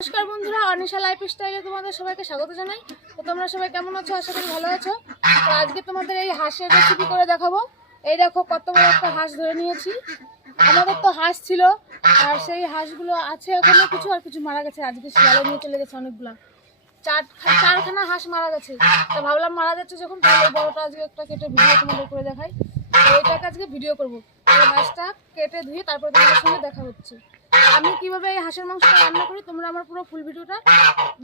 নমস্কার বন্ধুরা, অনিশা লাইফস্টাইলে তোমাদের সবাইকে স্বাগত জানাই। তো তোমরা সবাই কেমন আছো? আশা করি ভালো আছো। তো আজকে তোমাদের এই হাঁসের রেসিপি করে দেখাবো। এই দেখো কত বড় একটা হাঁস ধরে নিয়েছি। আমাদের তো হাঁস ছিল, আর সেই হাঁসগুলো আছে এখনো কিছু, আর কিছু মারা গেছে। আজকে শিয়ালে নিয়ে চলে গেছে অনেকগুলা। চারখানা হাঁস মারা গেছে। তো ভাবলাম মারা যাচ্ছে যখন, তাহলে বড়টা আজকে একটা কেটে ভিডিও তোমাদের করে দেখাই। তো এটাকে আজকে ভিডিও করবো। এই হাঁসটা কেটে ধুয়ে তারপর তোমাদের সঙ্গে দেখা হচ্ছে। আমি কিভাবে এই হাঁসের মাংসটা রান্না করি তোমরা আমার পুরো ফুল ভিডিওটা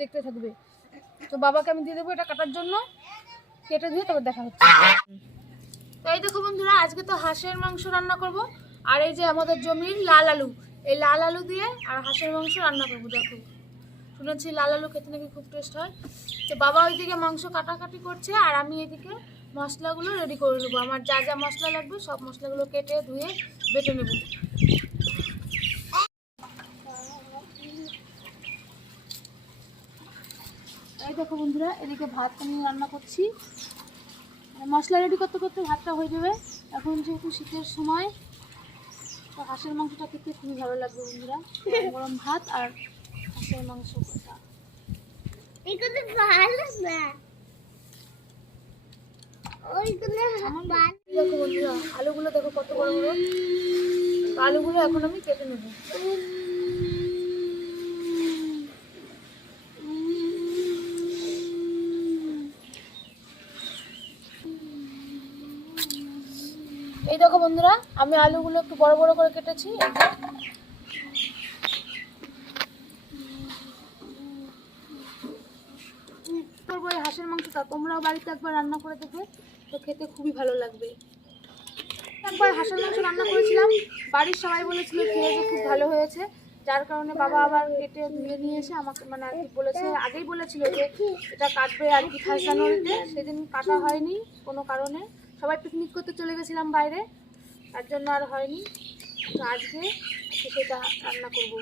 দেখতে থাকবে। তো বাবাকে আমি দিয়ে দেবো এটা কাটার জন্য, কেটে ধুয়ে তারপর দেখা হচ্ছে। তো এই দেখো বন্ধুরা, আজকে তো হাঁসের মাংস রান্না করব। আর এই যে আমাদের জমির লাল আলু, এই লাল আলু দিয়ে আর হাঁসের মাংস রান্না করবো। দেখো, শুনেছি লাল আলু খেতে নাকি খুব টেস্ট হয়। তো বাবা ওইদিকে মাংস কাটাকাটি করছে, আর আমি এদিকে মশলাগুলো রেডি করে নেবো। আমার যা যা মশলা লাগবে সব মশলাগুলো কেটে ধুয়ে বেটে নেব। এই দেখো বন্ধুরা, এদিকে ভাত আমি রান্না করছি। মশলা রেডি করতে করতে ভাতটা হয়ে যাবে। এখন যেহেতু শীতের সময়, তো হাঁসের মাংসটা খেতে খুবই ভালো লাগবে বন্ধুরা। গরম ভাত আর হাঁসের মাংস কষা। দেখো বন্ধুরা, আলুগুলো দেখো কত বড় বড়। আলুগুলো এখন আমি কেটে নেব। এই দেখো বন্ধুরা, আমি আলুগুলো একটু বড় বড় করে কেটেছি। করবো এই হাঁসের মাংসটা, তোমরাও বাড়িতে একবার রান্না করে দেখবে, তো খেতে খুবই ভালো লাগবে। একবার হাঁসের মাংস রান্না করেছিলাম, বাড়ির সবাই বলেছিল খেয়ে যে খুব ভালো হয়েছে। যার কারণে বাবা আবার কেটে ধুয়ে নিয়ে এসে আমাকে মানে আর কি বলেছে, আগেই বলেছিল যে এটা কাটবে আর কি 1 জানুয়ারিতে। সেদিন কাটা হয়নি কোনো কারণে, সবাই পিকনিক করতে চলে গেছিলাম বাইরে, তার জন্য আর হয়নি। তো আজকে সেটা রান্না করবো।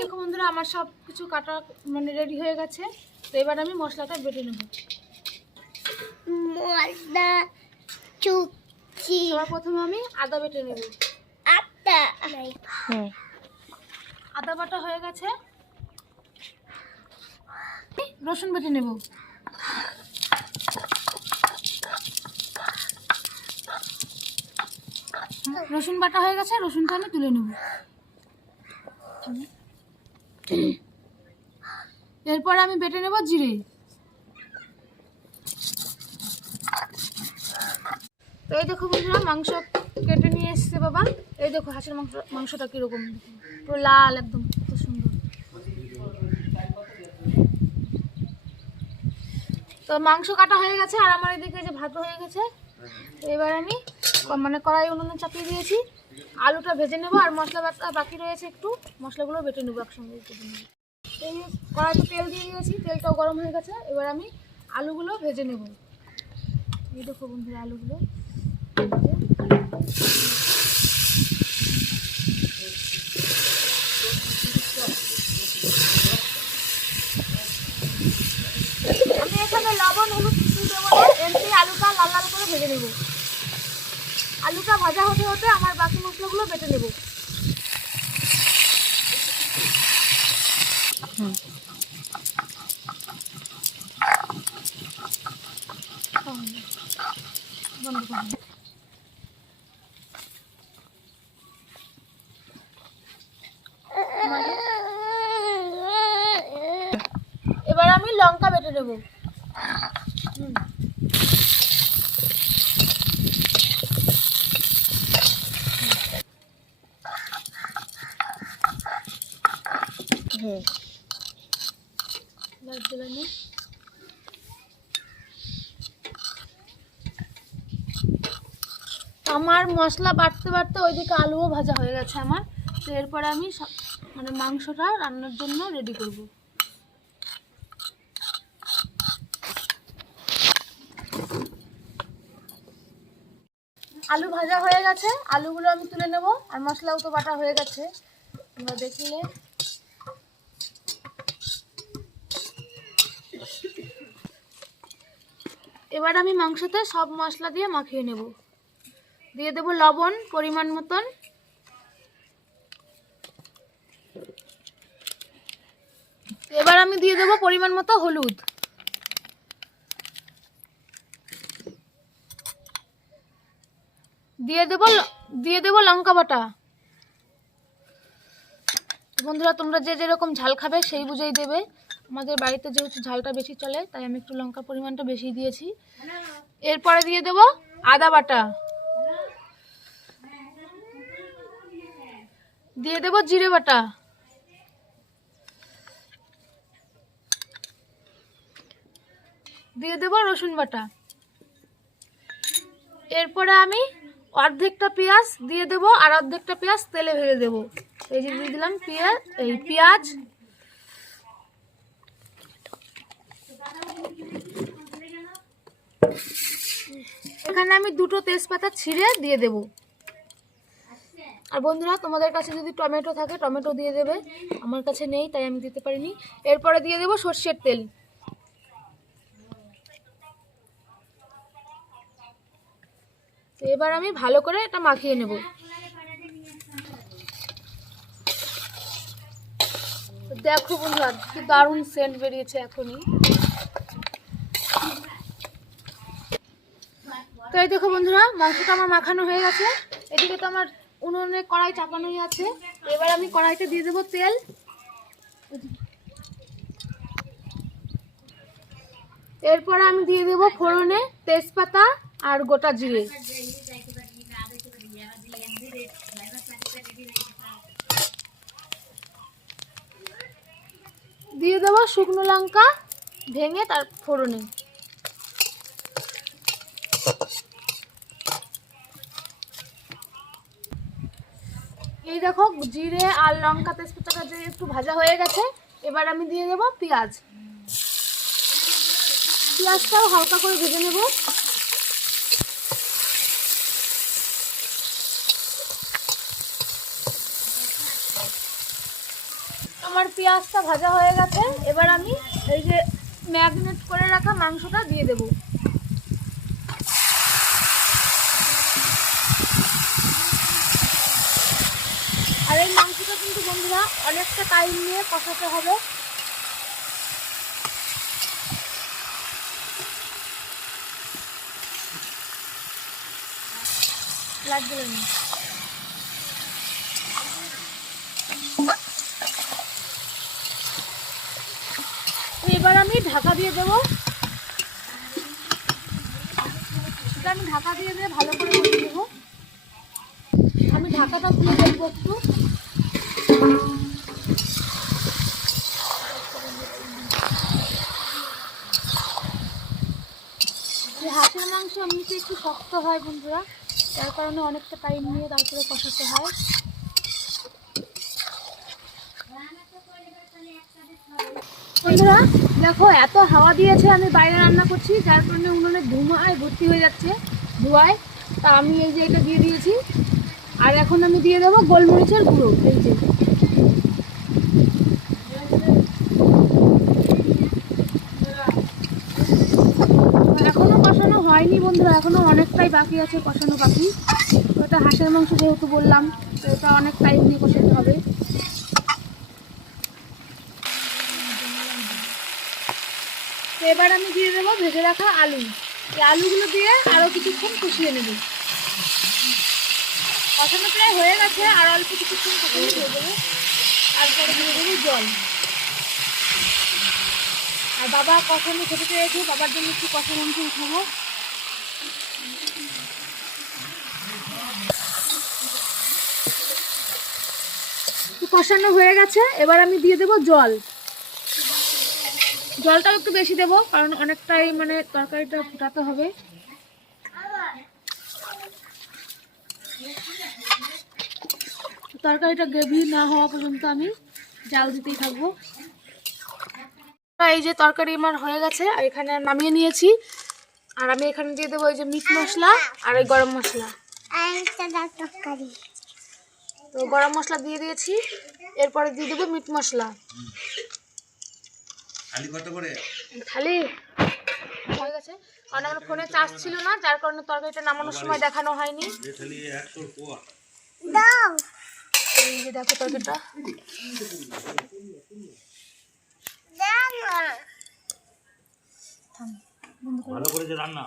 দেখো বন্ধুরা, আমার সব কিছু কাটা মানে রেডি হয়ে গেছে। তো এবার আমি মশলাটা বেটে নেব। সবার প্রথমে আমি আদা বেটে নেব। আদা বাটা হয়ে গেছে, রসুন বেটে নেব। রসুন বাটা হয়ে গেছে, রসুনটা আমি তুলে নেব। এরপর আমি বেটে নেব জিরে। তো এই দেখো বন্ধুরা, মাংস কেটে নিয়ে এসছে বাবা। এই দেখো হাঁসের মাংসটা কিরকম, পুরো লাল একদম, কত সুন্দর। তো মাংস কাটা হয়ে গেছে, আর আমার এদিকে যে ভাত হয়ে গেছে। এবার আমি মানে কড়াই উনুনে চাপিয়ে দিয়েছি। আলুটা ভেজে নেব, আর মশলা বাটা বাকি রয়েছে একটু, মশলাগুলো বেটে নেবো একসঙ্গে। এই কড়াইতে তেল দিয়ে দিয়েছি, তেলটাও গরম হয়ে গেছে। এবার আমি আলুগুলো ভেজে নেব। এই দেখো বন্ধুরা, আলুগুলো আমি এখানে লবণ হলুদ কিছু দেবো না, এমনি আলুটা লাল লাল করে ভেজে নেব। আলুটা ভাজা হতে হতে আমার বাকি মশলাগুলো বেটে নেব। এবার আমি লঙ্কা বেটে নেব। আমার মশলা বাটতে বাটতে ওইদিকে আলুও ভাজা হয়ে গেছে আমার। তো এরপরে আমি মানে মাংসটা রান্নার জন্য রেডি করব। আলু ভাজা হয়ে গেছে, আলুগুলো আমি তুলে নেব, আর মশলাও তো বাটা হয়ে গেছে তোমরা দেখলে। এবার আমি মাংসতে সব মশলা দিয়ে মাখিয়ে নেব। দিয়ে দেব লবণ পরিমাণ মতন, এবার আমি দিয়ে দেবো পরিমাণ মতো হলুদ, দিয়ে দেবো লঙ্কা বাটা। বন্ধুরা তোমরা যে যেরকম ঝাল খাবে সেই বুঝেই দেবে। আমাদের বাড়িতে যেহেতু ঝালটা বেশি চলে তাই আমি একটু লঙ্কা পরিমাণটা বেশি দিয়েছি। এরপরে দিয়ে দেবো আদা বাটা, দিয়ে দেবো জিরে বাটা, দিয়ে দেবো রসুন বাটা। এরপরে আমি অর্ধেকটা পেঁয়াজ দিয়ে দেবো আর অর্ধেকটা পেঁয়াজ তেলে ভেজে দেবো। এই যে দিয়ে দিলাম পেঁয়াজ। এখানে আমি দুটো তেজপাতা ছিঁড়ে দিয়ে দেব। আর বন্ধুরা তোমাদের কাছে যদি টমেটো থাকে টমেটো দিয়ে দেবে, আমার কাছে নেই তাই আমি দিতে পারিনি। এরপরে দিয়ে দেবো সর্ষের তেল। এবার আমি ভালো করে এটা মাখিয়ে নেব। দেখো বন্ধুরা কি দারুণ সেন্ট বেরিয়েছে এখনই। তো এই দেখো বন্ধুরা মাংসটা আমার মাখানো হয়ে গেছে। এদিকে তো আমার উনুনে কড়াই চাপানোই আছে। এবার আমি কড়াইতে দিয়ে দেবো তেল। এরপরে আমি দিয়ে দেবো ফোড়নে তেজপাতা আর গোটা জিরে। দিয়ে দেবো শুকনো লঙ্কা ভেঙে তার ফোড়নে। এই দেখো জিরে আর লঙ্কা তেজপাতাটা যে একটু ভাজা হয়ে গেছে, এবার আমি দিয়ে দেবো পেঁয়াজটাও হালকা করে ভেজে নেব। আমার পেঁয়াজটা ভাজা হয়ে গেছে, এবার আমি এই যে ম্যারিনেট করে রাখা মাংসটা দিয়ে দেব। আর এই মাংসটা কিন্তু বন্ধুরা অনেকটা টাইম নিয়ে কষাতে হবে। লাগবে না। এবার আমি ঢাকা দিয়ে দেবো। আমি ঢাকা দিয়ে ভালো করে বসিয়ে দেবো। আমি ঢাকাটা খুলে দেখবো একটু। হাঁসের মাংস এমনিতে একটু শক্ত হয় বন্ধুরা, যার কারণে অনেকটা টাইম নিয়ে তারপরে কষাতে হয়। বন্ধুরা দেখো এত হাওয়া দিয়েছে, আমি বাইরে রান্না করছি যার কারণে উনুনে ধোঁয়ায় ভর্তি হয়ে যাচ্ছে ধোঁয়ায়। তা আমি এই যে এটা দিয়ে দিয়েছি। আর এখন আমি দিয়ে দেবো গোলমরিচের গুঁড়ো। এই যে এখনো কষানো হয়নি বন্ধুরা, এখনো অনেকটাই বাকি আছে কষানো বাকি। ওটা হাঁসের মাংস যেহেতু বললাম, তো এটা অনেক টাইম নিয়ে কষাতে হবে। তো এবার আমি দিয়ে দেবো ভেজে রাখা আলু। এই আলুগুলো দিয়ে আরও কিছুক্ষণ কষিয়ে নেব। কষানো প্রায় হয়ে গেছে, আর অল্প কিছুক্ষণ কষানো হয়ে যাবে। তারপরে দিয়ে দেবো জল। আর বাবা কষানো খেতে চেয়েছে, বাবার জন্য একটু কষা মাংস উঠাবো। কষানো হয়ে গেছে, এবার আমি দিয়ে দেবো জল। জলটাও একটু বেশি দেবো কারণ অনেকটাই মানে তরকারিটা ফুটাতে হবে। তরকারিটা গ্রেভি না হওয়া পর্যন্ত আমি জাল দিতেই থাকবো। এই যে তরকারি আমার হয়ে গেছে, আর এখানে নামিয়ে নিয়েছি। আর আমি এখানে দিয়ে দেবো এই যে মিট মশলা আর এই গরম মশলা। তো গরম মশলা দিয়ে দিয়েছি, এরপরে দিয়ে দেবো মিট মশলা। থালি হয়ে গেছে, কারণ আমার ফোনে চার্জ ছিল না, যার কারণে তরকারিটা নামানোর সময় দেখানো হয়নি। এই যে দেখো তরকারিটা বন্ধ করে ভালো করেছে রান্না।